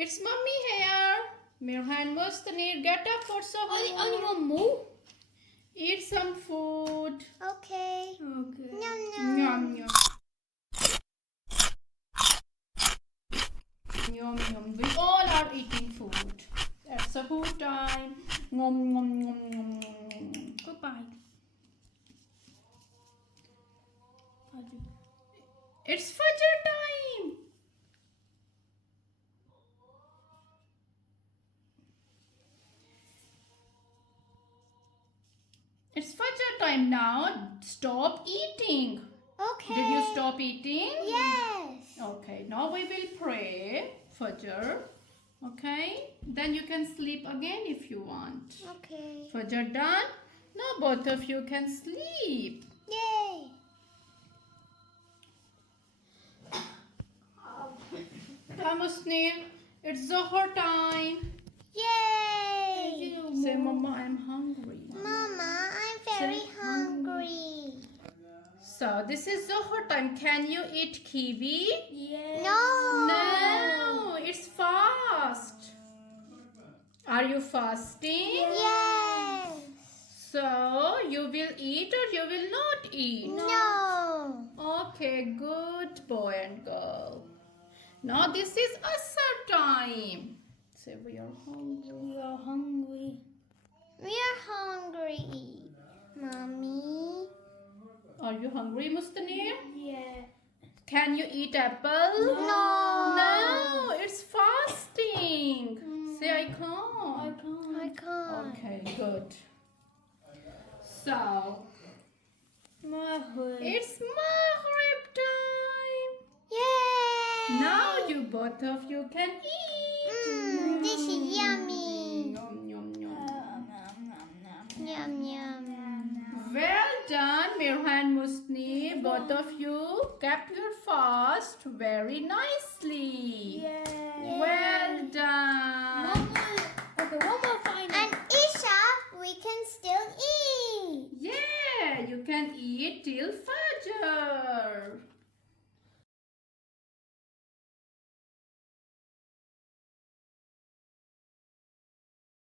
It's mommy here. Mirhan Mustanir, get up for some. Only one more. Eat some food. Okay. Okay. Yum, yum. Yum yum. Yum yum. We all are eating food. It's sahur time. Nom nom nom nom nom. Goodbye. It's Fajr time. It's Fajr time now. Stop eating. Okay. Did you stop eating? Yes. Okay, now we will pray Fajr. Okay, then you can sleep again if you want. Okay. Fajr done. Now both of you can sleep. Yay. Come, Usnir. It's Zohar time. Yay. Say, Mama, I'm hungry. Mama, I'm very hungry. So this is Zohar time. Can you eat kiwi? Yes. No. No, it's fast. Are you fasting? Yes. So you will eat or you will not eat? No. Okay, good boy and girl. Now this is Asar time. Say we are hungry. We are hungry. We are hungry. Mommy. Are you hungry, Mustanir? Yeah. Can you eat apple? No. No, it's fasting. Say I can't. I can't. Okay, good. So it's Maghrib time. Yay. Now you both of you can eat. This is yummy. Yum, yum, yum. Yum, yum. Well done, Mirhan Musni. Both of you kept your fast very nicely. Yay. Well done. Okay, one more final. And Isha, we can still eat. Yeah, you can eat till Fajr.